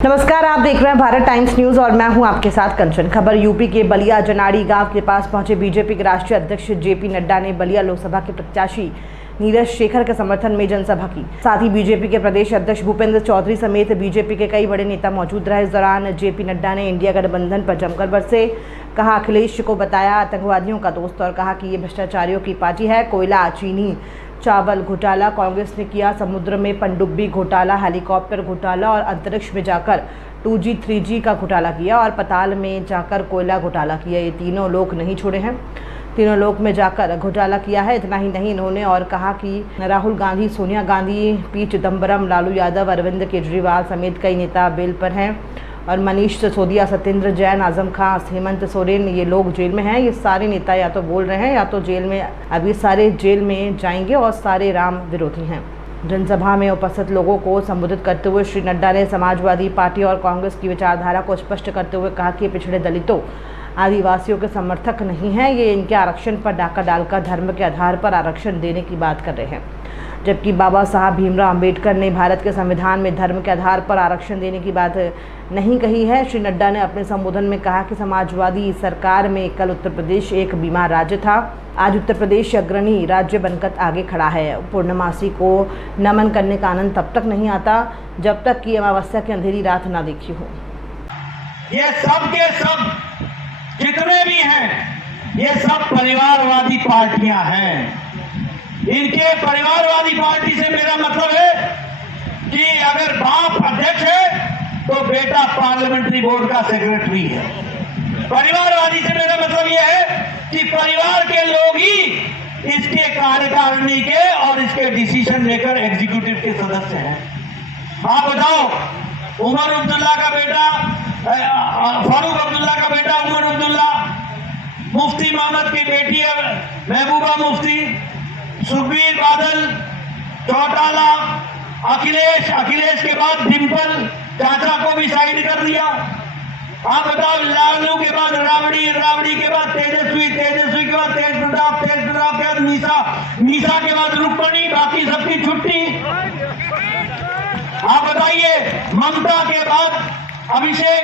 नमस्कार, आप देख रहे हैं भारत टाइम्स न्यूज और मैं हूं आपके साथ कंचन। खबर यूपी के बलिया जनाड़ी गांव के पास पहुंचे बीजेपी के राष्ट्रीय अध्यक्ष जेपी नड्डा ने बलिया लोकसभा के प्रत्याशी नीरज शेखर के समर्थन में जनसभा की। साथ ही बीजेपी के प्रदेश अध्यक्ष भूपेंद्र चौधरी समेत बीजेपी के कई बड़े नेता मौजूद रहे। इस दौरान जेपी नड्डा ने इंडिया गठबंधन पर जमकर बरसे, कहा अखिलेश को बताया आतंकवादियों का दोस्त और कहा कि ये भ्रष्टाचारियों की पार्टी है। कोयला, चीनी, चावल घोटाला कांग्रेस ने किया, समुद्र में पनडुब्बी घोटाला, हेलीकॉप्टर घोटाला और अंतरिक्ष में जाकर 2G 3G का घोटाला किया और पाताल में जाकर कोयला घोटाला किया। ये तीनों लोग नहीं छोड़े हैं, तीनों लोग में जाकर घोटाला किया है। इतना ही नहीं, इन्होंने और कहा कि राहुल गांधी, सोनिया गांधी, पी चिदम्बरम, लालू यादव, अरविंद केजरीवाल समेत कई नेता बेल पर हैं और मनीष सिसोदिया, सत्येंद्र जैन, आजम खान, हेमंत सोरेन, ये लोग जेल में हैं। ये सारे नेता या तो बोल रहे हैं या तो जेल में, अभी सारे जेल में जाएंगे और सारे राम विरोधी हैं। जनसभा में उपस्थित लोगों को संबोधित करते हुए श्री नड्डा ने समाजवादी पार्टी और कांग्रेस की विचारधारा को स्पष्ट करते हुए कहा कि पिछड़े दलितों, आदिवासियों के समर्थक नहीं हैं। ये इनके आरक्षण पर डाका डालकर धर्म के आधार पर आरक्षण देने की बात कर रहे हैं, जबकि बाबा साहब भीमराव अंबेडकर ने भारत के संविधान में धर्म के आधार पर आरक्षण देने की बात नहीं कही है। श्री नड्डा ने अपने संबोधन में कहा कि समाजवादी सरकार में कल उत्तर प्रदेश एक बीमार राज्य था, आज उत्तर प्रदेश अग्रणी राज्य बनकर आगे खड़ा है। पूर्णमासी को नमन करने का आनंद तब तक नहीं आता जब तक कि अमावस्या की अंधेरी रात ना देखी हो। ये सब के सब जितने भी हैं, ये सब परिवारवादी पार्टियां हैं। इनके परिवारवादी पार्टी से मेरा मतलब है कि अगर बाप अध्यक्ष है तो बेटा पार्लियामेंट्री बोर्ड का सेक्रेटरी है। परिवारवादी से मेरा मतलब यह है कि परिवार के लोग ही इसके कार्यकारिणी के और इसके डिसीजन मेकर एग्जीक्यूटिव के सदस्य हैं। आप बताओ, उमर अब्दुल्ला का बेटा, फारूक अब्दुल्ला का बेटा उमर अब्दुल्ला, मुफ्ती मोहम्मद की बेटी महबूबा मुफ्ती, सुखबीर बादल, चौटाला, अखिलेश के बाद डिंपल चाचा को भी साइड कर दिया। आप बताओ, लालू के बाद राबड़ी के बाद तेजस्वी के बाद तेज प्रताप के बाद मीसा के बाद रुक्मणी, बाकी सबकी छुट्टी। आप बताइए, ममता के बाद अभिषेक,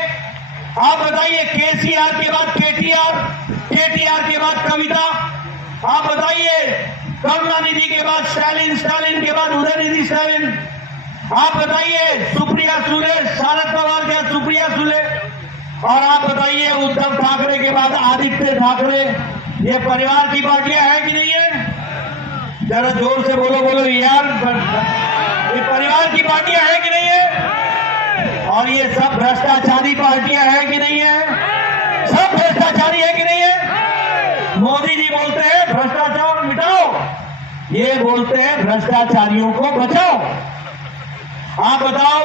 आप बताइए केसीआर के बाद केटीआर के बाद कविता, आप बताइए करुणानिधि के बाद स्टालिन के बाद उदयनिधि स्टालिन, आप बताइए सुप्रिया सुले, शरद पवार के बाद सुप्रिया सुले, और आप बताइए उद्धव ठाकरे के बाद आदित्य ठाकरे। ये परिवार की पार्टियां है कि नहीं है? जरा जोर से बोलो यार, ये परिवार की पार्टियां है कि नहीं है? और ये सब भ्रष्टाचारी पार्टियां है कि नहीं है? सब भ्रष्टाचारी है कि नहीं है? मोदी जी बोलते हैं भ्रष्टाचार मिटाओ, ये बोलते हैं भ्रष्टाचारियों को बचाओ। आप बताओ,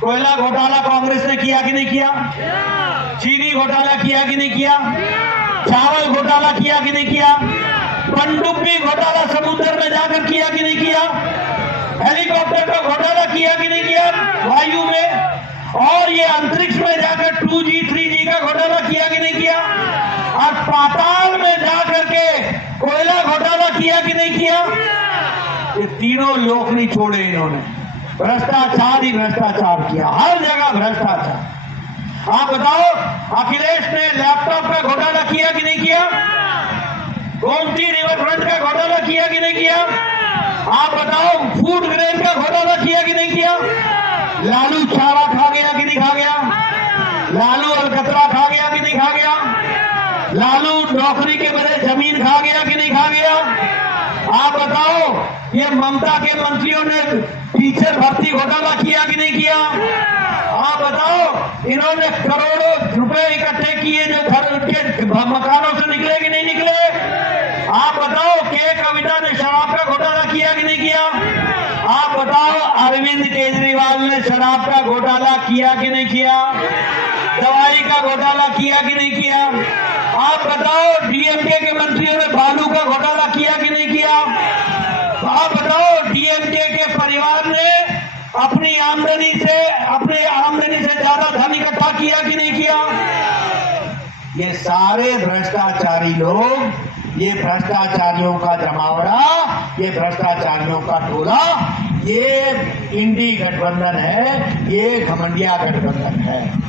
कोयला घोटाला कांग्रेस ने किया कि नहीं किया? चीनी घोटाला किया कि नहीं किया? चावल घोटाला किया कि नहीं किया? पनडुब्बी घोटाला समुद्र में जाकर किया कि नहीं किया? हेलीकॉप्टर का घोटाला किया कि नहीं किया वायु में? और ये अंतरिक्ष में जाकर 2G 3G का घोटाला किया कि नहीं किया? और पाताल में जाकर के कोयला घोटाला किया कि नहीं किया? ये तीनों लोग नहीं छोड़े इन्होंने, भ्रष्टाचार ही भ्रष्टाचार किया, हर जगह भ्रष्टाचार। आप बताओ, अखिलेश ने लैपटॉप का घोटाला किया कि नहीं किया? गोमती रिवर फ्रंट का घोटाला किया कि नहीं किया? आप बताओ, फूड ग्रेन का घोटाला किया कि नहीं किया? लालू चारा खा गया कि नहीं खा गया? लालू अलकतरा खा गया कि नहीं खा गया? लालू नौकरी के बदले जमीन खा गया कि नहीं खा गया? आप बताओ, ये ममता के मंत्रियों ने टीचर भर्ती घोटाला किया कि नहीं किया? आप बताओ, इन्होंने करोड़ों रुपए इकट्ठे किए जो घर के मकानों से निकले कि नहीं निकले? आप बताओ, के कविता ने शराब का घोटाला किया कि नहीं किया? आप बताओ, अरविंद केजरीवाल ने शराब का घोटाला किया कि नहीं किया? दवाई का घोटाला किया कि नहीं किया? आप बताओ, डीएमके के मंत्रियों ने बालू का घोटाला किया कि नहीं किया? आप बताओ, डीएमके के परिवार ने अपनी आमदनी से ज्यादा धन इकट्ठा किया कि नहीं किया? ये सारे भ्रष्टाचारी लोग ये भ्रष्टाचारियों का जमावड़ा, ये भ्रष्टाचारियों का टोला, ये इंडी गठबंधन है, ये घमंडिया गठबंधन है।